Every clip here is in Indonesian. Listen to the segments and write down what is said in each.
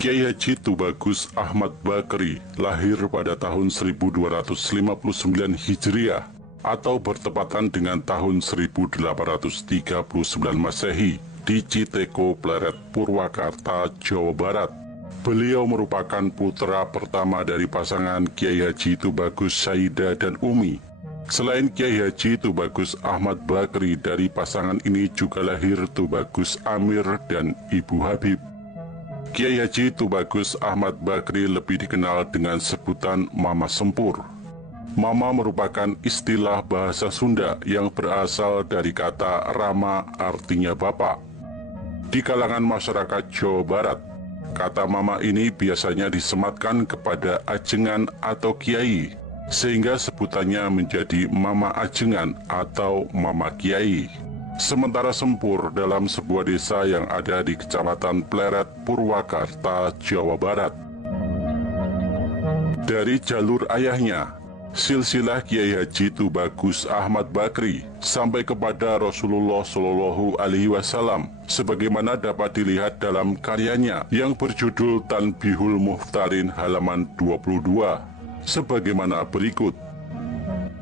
Kiai Haji Tubagus Ahmad Bakri lahir pada tahun 1259 Hijriah atau bertepatan dengan tahun 1839 Masehi di Citeko, Pleret, Purwakarta, Jawa Barat. Beliau merupakan putra pertama dari pasangan Kiai Haji Tubagus Saidah dan Umi. Selain Kiai Haji Tubagus Ahmad Bakri, dari pasangan ini juga lahir Tubagus Amir dan Ibu Habib. Kiai Haji Tubagus Ahmad Bakri lebih dikenal dengan sebutan Mama Sempur. Mama merupakan istilah bahasa Sunda yang berasal dari kata Rama, artinya bapak. Di kalangan masyarakat Jawa Barat, kata mama ini biasanya disematkan kepada ajengan atau kiai, sehingga sebutannya menjadi Mama Ajengan atau Mama Kiai. Sementara Sempur dalam sebuah desa yang ada di Kecamatan Pleret, Purwakarta, Jawa Barat. Dari jalur ayahnya, silsilah Kiai Haji Tubagus Ahmad Bakri sampai kepada Rasulullah Shallallahu Alaihi Wasallam, sebagaimana dapat dilihat dalam karyanya yang berjudul Tanbihul Muhtarin halaman 22, sebagaimana berikut.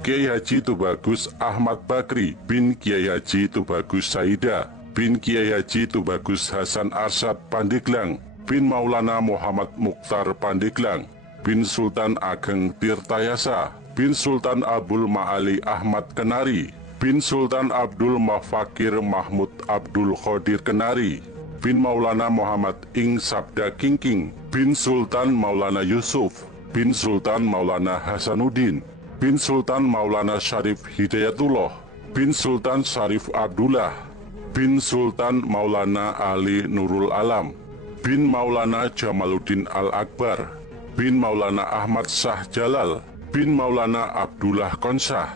Kiai Haji Tubagus Ahmad Bakri bin Kiai Haji Tubagus Saidah bin Kiai Haji Tubagus Hasan Arsyad Pandeglang bin Maulana Muhammad Mukhtar Pandeglang bin Sultan Ageng Tirtayasa bin Sultan Abdul Ma'ali Ahmad Kenari bin Sultan Abdul Mafakir Mahmud Abdul Qadir Kenari bin Maulana Muhammad Ing Sabda Kingking bin Sultan Maulana Yusuf bin Sultan Maulana Hasanuddin bin Sultan Maulana Syarif Hidayatullah bin Sultan Syarif Abdullah bin Sultan Maulana Ali Nurul Alam bin Maulana Jamaluddin Al-Akbar bin Maulana Ahmad Shah Jalal bin Maulana Abdullah Konsah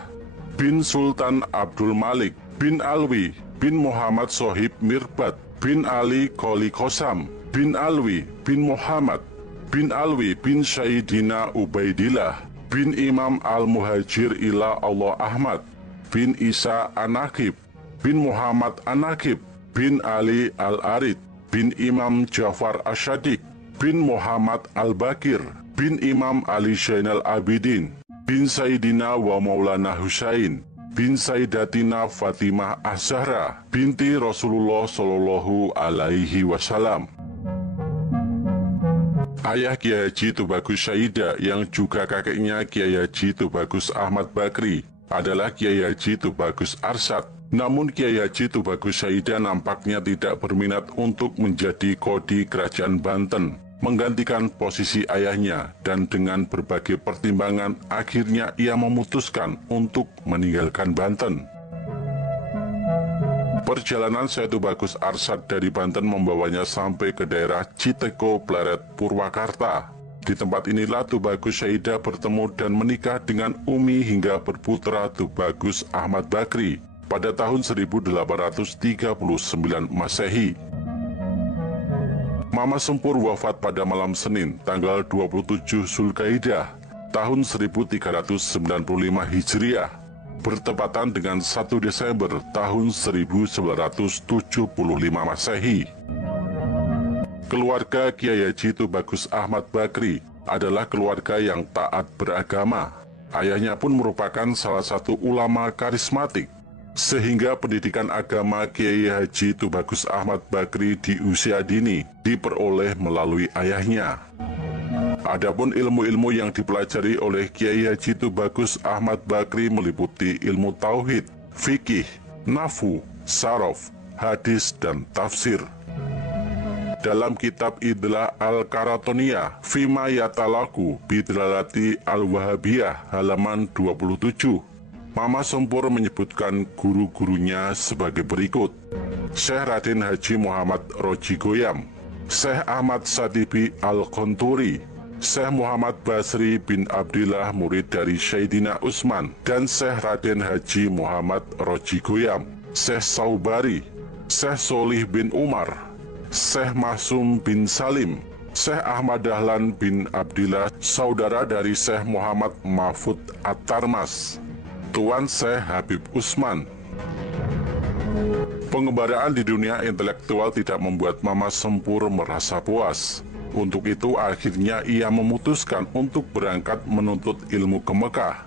bin Sultan Abdul Malik bin Alwi bin Muhammad Sohib Mirbat bin Ali Qoli Qosam bin Alwi bin Muhammad bin Alwi bin Sayyidina Ubaidillah bin Imam Al-Muhajir ila Allah Ahmad bin Isa An-Nakib bin Muhammad An-Nakib bin Ali Al-Arid bin Imam Jafar Asyadik bin Muhammad Al-Bakir bin Imam Ali Zainal Abidin bin Sayyidina wa Maulana Husain bin Sayyidatina Fatimah Az-Zahra binti Rasulullah Shallallahu Alaihi Wasallam. Ayah Kiai Haji Tubagus Saidah yang juga kakeknya Kiai Haji Tubagus Ahmad Bakri adalah Kiai Haji Tubagus Arsyad. Namun Kiai Haji Tubagus Saidah nampaknya tidak berminat untuk menjadi Qodi Kerajaan Banten, menggantikan posisi ayahnya, dan dengan berbagai pertimbangan akhirnya ia memutuskan untuk meninggalkan Banten. Perjalanan Syekh Tubagus Arsyad dari Banten membawanya sampai ke daerah Citeko, Pleret, Purwakarta. Di tempat inilah Tubagus Saidah bertemu dan menikah dengan Umi hingga berputra Tubagus Ahmad Bakri pada tahun 1839 Masehi. Mama Sempur wafat pada malam Senin, tanggal 27 Zulkaidah, tahun 1395 Hijriah, bertepatan dengan 1 Desember tahun 1975 Masehi. Keluarga Kiai Haji Tubagus Ahmad Bakri adalah keluarga yang taat beragama. Ayahnya pun merupakan salah satu ulama karismatik, sehingga pendidikan agama Kiai Haji Tubagus Ahmad Bakri di usia dini diperoleh melalui ayahnya. Adapun ilmu-ilmu yang dipelajari oleh Kiai Haji Tubagus Ahmad Bakri meliputi ilmu tauhid, fikih, nahwu, saraf, hadis, dan tafsir. Dalam kitab Idlah Al-Karatoniyah Fima Yatalaku Bidlalati Al-Wahabiyah halaman 27, Mama Sempur menyebutkan guru-gurunya sebagai berikut: Syekh Raden Haji Muhammad Roji Goyam, Syekh Ahmad Satibi Al-Konturi, Syekh Muhammad Basri bin Abdillah murid dari Sayyidina Utsman dan Syekh Raden Haji Muhammad Roji Goyam, Syekh Saubari, Syekh Solih bin Umar, Syekh Masum bin Salim, Syekh Ahmad Dahlan bin Abdillah, saudara dari Syekh Muhammad Mahfud At-Tarmas, Tuan Syekh Habib Utsman. Pengembaraan di dunia intelektual tidak membuat Mama Sempur merasa puas. Untuk itu akhirnya ia memutuskan untuk berangkat menuntut ilmu ke Mekah.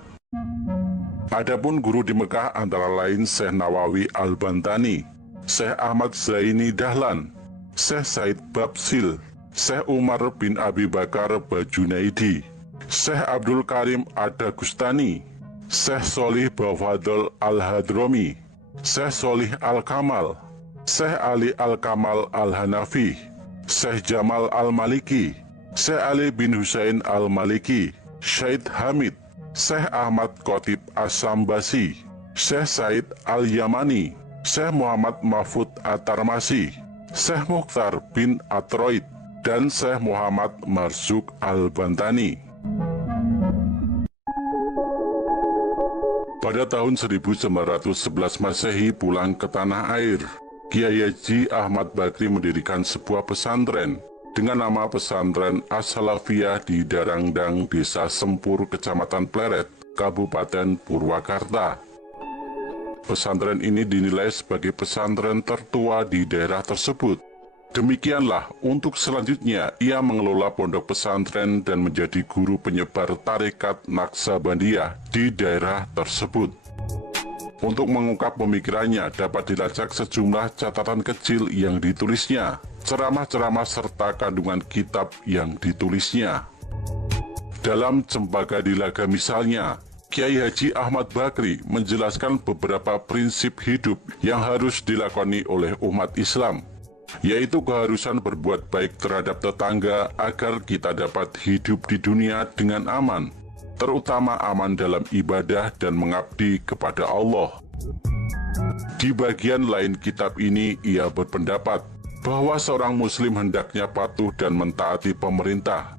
Adapun guru di Mekah antara lain Syekh Nawawi Al-Bantani, Syekh Ahmad Zaini Dahlan, Syekh Said Babsil, Syekh Umar bin Abi Bakar Bajunaidi, Syekh Abdul Karim Ad-Dagustani, Syekh Solih Bafadl Al-Hadromi, Syekh Solih Al-Kamal, Syekh Ali Al-Kamal Al-Hanafi, Syekh Jamal Al-Maliki, Syekh Ali bin Husain Al-Maliki, Syed Hamid, Syekh Ahmad Khotib As-Sambasi, Syekh Said Al-Yamani, Syekh Muhammad Mahfud At-Tarmasi, Syekh Mukhtar bin Atroid, dan Syekh Muhammad Marzuk Al-Bantani. Pada tahun 1911 Masehi pulang ke tanah air, Kiai Haji Ahmad Bakri mendirikan sebuah pesantren dengan nama Pesantren As-Salafiyah di Darangdang, Desa Sempur, Kecamatan Pleret, Kabupaten Purwakarta. Pesantren ini dinilai sebagai pesantren tertua di daerah tersebut. Demikianlah untuk selanjutnya ia mengelola pondok pesantren dan menjadi guru penyebar tarekat Naksabandiyah di daerah tersebut. Untuk mengungkap pemikirannya dapat dilacak sejumlah catatan kecil yang ditulisnya, ceramah-ceramah serta kandungan kitab yang ditulisnya. Dalam Cempaka Dilaga misalnya, Kiai Haji Ahmad Bakri menjelaskan beberapa prinsip hidup yang harus dilakoni oleh umat Islam, yaitu keharusan berbuat baik terhadap tetangga agar kita dapat hidup di dunia dengan aman, terutama aman dalam ibadah dan mengabdi kepada Allah. Di bagian lain kitab ini ia berpendapat bahwa seorang muslim hendaknya patuh dan mentaati pemerintah,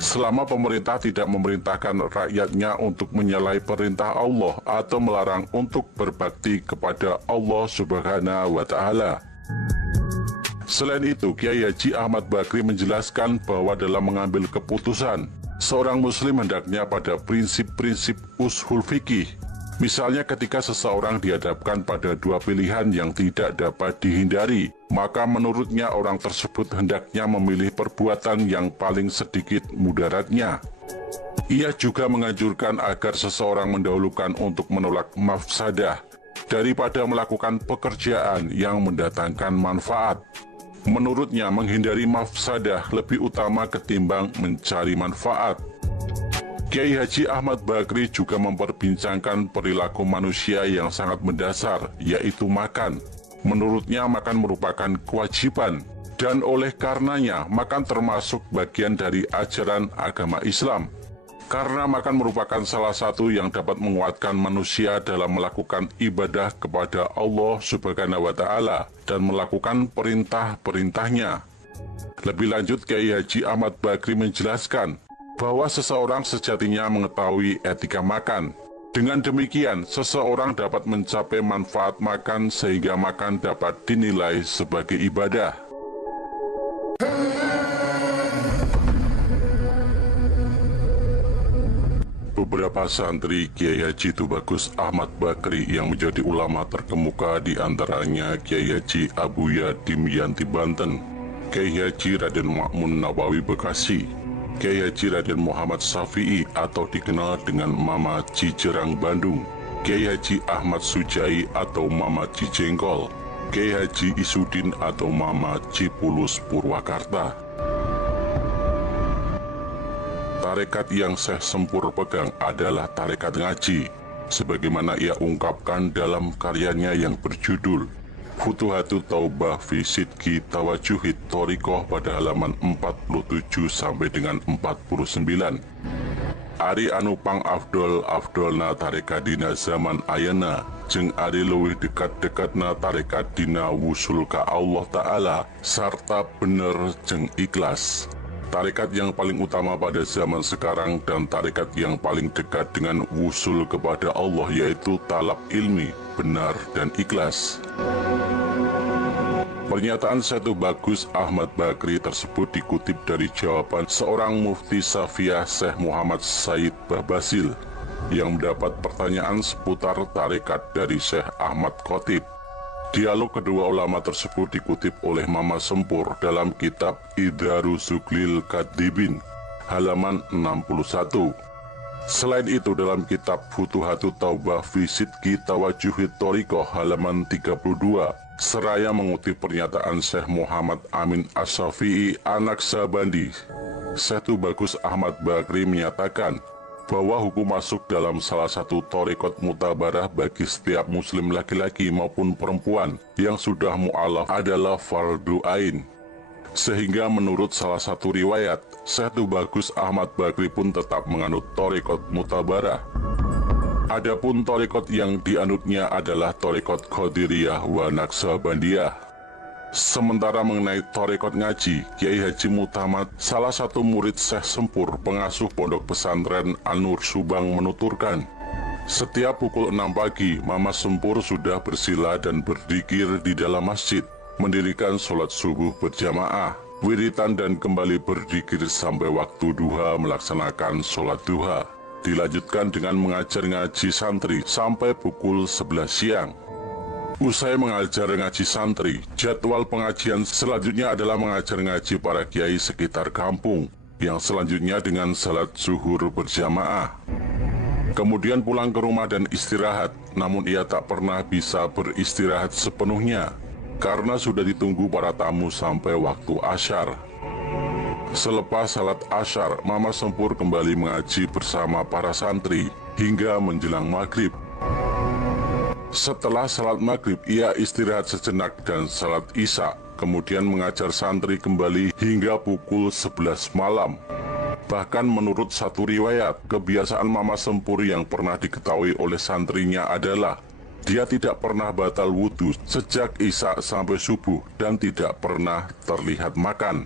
selama pemerintah tidak memerintahkan rakyatnya untuk menyalahi perintah Allah atau melarang untuk berbakti kepada Allah Subhanahu wa Ta'ala. Selain itu, Kiai Haji Ahmad Bakri menjelaskan bahwa dalam mengambil keputusan, seorang muslim hendaknya pada prinsip-prinsip ushul fikih. Misalnya ketika seseorang dihadapkan pada dua pilihan yang tidak dapat dihindari, maka menurutnya orang tersebut hendaknya memilih perbuatan yang paling sedikit mudaratnya. Ia juga menganjurkan agar seseorang mendahulukan untuk menolak mafsadah daripada melakukan pekerjaan yang mendatangkan manfaat. Menurutnya menghindari mafsadah lebih utama ketimbang mencari manfaat. Kiai Haji Ahmad Bakri juga memperbincangkan perilaku manusia yang sangat mendasar, yaitu makan. Menurutnya makan merupakan kewajiban, dan oleh karenanya makan termasuk bagian dari ajaran agama Islam. Karena makan merupakan salah satu yang dapat menguatkan manusia dalam melakukan ibadah kepada Allah Subhanahu wa Ta'ala dan melakukan perintah-perintahnya. Lebih lanjut, Kiai Haji Ahmad Bakri menjelaskan bahwa seseorang sejatinya mengetahui etika makan. Dengan demikian, seseorang dapat mencapai manfaat makan sehingga makan dapat dinilai sebagai ibadah. Beberapa santri Kiai Haji Tubagus Ahmad Bakri yang menjadi ulama terkemuka di antaranya Kiai Haji Abuya Dimyanti Banten, Kiai Haji Raden Ma'mun Nawawi Bekasi, Kiai Haji Raden Muhammad Syafi'i atau dikenal dengan Mama Cijerang Bandung, Kiai Haji Ahmad Sujai atau Mama Cijengkol, Kiai Haji Isudin atau Mama Cipulus Purwakarta. Tarekat yang Syekh Sempur pegang adalah tarekat ngaji, sebagaimana ia ungkapkan dalam karyanya yang berjudul Futuhatut Taubah fi Sidqi Tawajuhid Thoriqoh pada halaman 47 sampai dengan 49. Ari anu pang afdolna tarekat dina zaman ayana, jeung ari leuwih dekat-dekatna tarekat dina wusul ka Allah Ta'ala, sarta bener jeung ikhlas. Tarekat yang paling utama pada zaman sekarang dan tarekat yang paling dekat dengan wusul kepada Allah yaitu talab ilmi, benar dan ikhlas. Pernyataan Syekh Tubagus Ahmad Bakri tersebut dikutip dari jawaban seorang mufti Safiyah Syekh Muhammad Said Babasil yang mendapat pertanyaan seputar tarekat dari Syekh Ahmad Khotib. Dialog kedua ulama tersebut dikutip oleh Mama Sempur dalam kitab Idharu Zuglil Kadibin, halaman 61. Selain itu dalam kitab Futuhatut Taubah fi Sidqi Tawajuhit Thoriqah, halaman 32, seraya mengutip pernyataan Syekh Muhammad Amin As-Syafi'i An-Naqsabandi, Syekh Tubagus Ahmad Bakri menyatakan bahwa hukum masuk dalam salah satu thariqat mutabarah bagi setiap muslim laki-laki maupun perempuan yang sudah mu'alaf adalah fardu ain. Sehingga menurut salah satu riwayat, Syekh Tubagus Ahmad Bakri pun tetap menganut thariqat mutabarah. Adapun thariqat yang dianutnya adalah thariqat Qadiriyah wa Naqsabandiyah. Sementara mengenai thariqat ngaji, Kiai Haji Mutamad, salah satu murid Syekh Sempur, pengasuh pondok pesantren An-Nur Subang, menuturkan, setiap pukul 6 pagi, Mama Sempur sudah bersila dan berzikir di dalam masjid, mendirikan sholat subuh berjamaah, wiritan dan kembali berzikir sampai waktu duha melaksanakan sholat duha. Dilanjutkan dengan mengajar ngaji santri sampai pukul 11 siang. Usai mengajar ngaji santri, jadwal pengajian selanjutnya adalah mengajar ngaji para kiai sekitar kampung, yang selanjutnya dengan salat zuhur berjamaah. Kemudian pulang ke rumah dan istirahat, namun ia tak pernah bisa beristirahat sepenuhnya, karena sudah ditunggu para tamu sampai waktu asyar. Selepas salat asyar, Mama Sempur kembali mengaji bersama para santri, hingga menjelang maghrib. Setelah salat maghrib, ia istirahat sejenak dan salat isya, kemudian mengajar santri kembali hingga pukul 11 malam. Bahkan menurut satu riwayat, kebiasaan Mama Sempur yang pernah diketahui oleh santrinya adalah dia tidak pernah batal wudhu sejak isya sampai subuh dan tidak pernah terlihat makan.